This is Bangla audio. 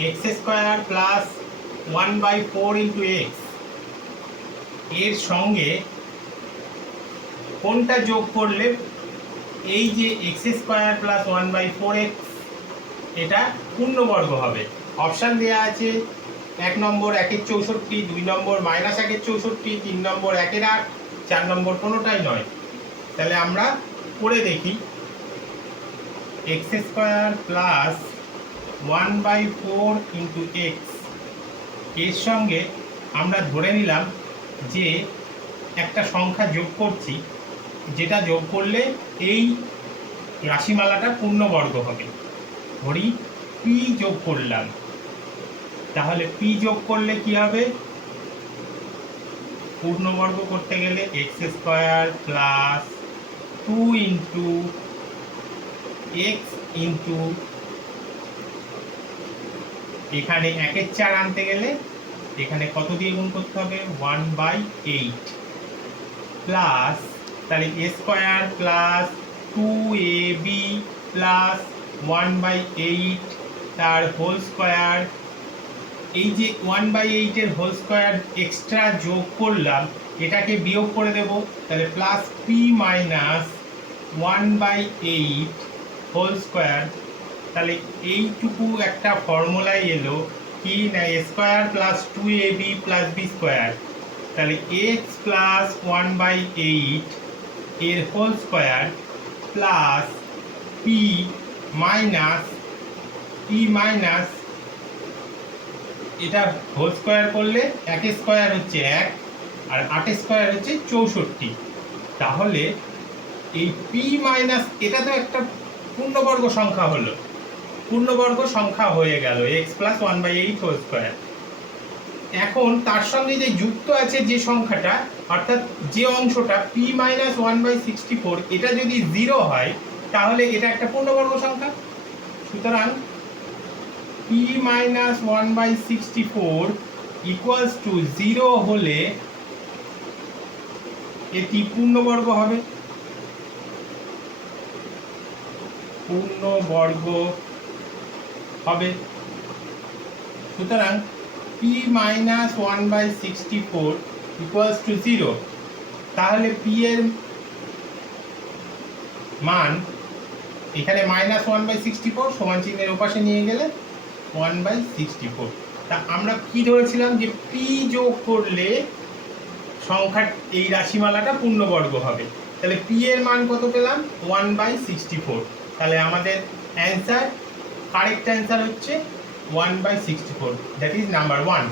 X square plus 1/4 into x এর সঙ্গে কোনটা যোগ করলে এই যে এক্স স্কোয়ার প্লাস 1/4x এটা পূর্ণবর্গ হবে। অপশান দেওয়া আছে 1 নম্বর 1-এর 64, 2 নম্বর -1-এর 64, 3 নম্বর 1-এর 8, 4 নম্বর কোনোটাই নয়। তাহলে আমরা করে দেখি। X square plus 1/4 into x এর সঙ্গে আমরা ধরে নিলাম যে একটা সংখ্যা যোগ করছি, যেটা যোগ করলে এই রাশিমালাটা পূর্ণবর্গ হবে। ধরি পি যোগ করলাম, তাহলে পি যোগ করলে কি হবে? পূর্ণবর্গ করতে গেলে x square plus 2 into x into এখানে 1-এর 4 আনতে গেলে এখানে কত দিয়ে গুণ করতে হবে? 1/8 প্লাস, তাহলে এ স্কোয়ার প্লাস 2ab প্লাস 1/8 তার হোল স্কোয়ার। এই যে 1/8 এর হোল স্কোয়ার এক্সট্রা যোগ করলাম, এটাকে বিয়োগ করে দেব, তাহলে plus P minus 1/8 whole square. তাহলে এইটুকু একটা ফর্মুলায় এলো কি না, A square plus 2ab plus B square, তাহলে এক্স প্লাস 1/8 এর whole square plus P minus এটা হোল স্কোয়ার করলে 1 স্কোয়ার হচ্ছে 1 আর 8 স্কোয়ার হচ্ছে 64। তাহলে এই পি মাইনাস এটা তো একটা পূর্ণবর্গ সংখ্যা হলো, পূর্ণবর্গ সংখ্যা হয়ে গেল এক্স প্লাস 1/8 হোল স্কোয়ার। এখন তার সঙ্গে যে যুক্ত আছে যে সংখ্যাটা, অর্থাৎ যে অংশটা পি মাইনাস 1/64, এটা যদি 0 হয় তাহলে এটা একটা পূর্ণবর্গ সংখ্যা। সুতরাং পি মাইনাস 1/64 ইকুয়ালস টু 0 হলে এটি পূর্ণবর্গ হবে, পূর্ণবর্গ হবে। সুতরাং পি মাইনাস 1/64 ইকুয়ালস টু 0। তাহলে পি এর মান এখানে -1/64 সমান চিহ্নের ওপাশে নিয়ে গেলে 1/64। তা আমরা কি ধরেছিলাম যে পি যোগ করলে সংখ্যা এই রাশিমালাটা পূর্ণবর্গ হবে। তাহলে পি এর মান কত পেলাম? 1/64। তাহলে আমাদের অ্যান্সার, কারেক্ট অ্যান্সার হচ্ছে 1/64, দ্যাট ইজ নাম্বার 1।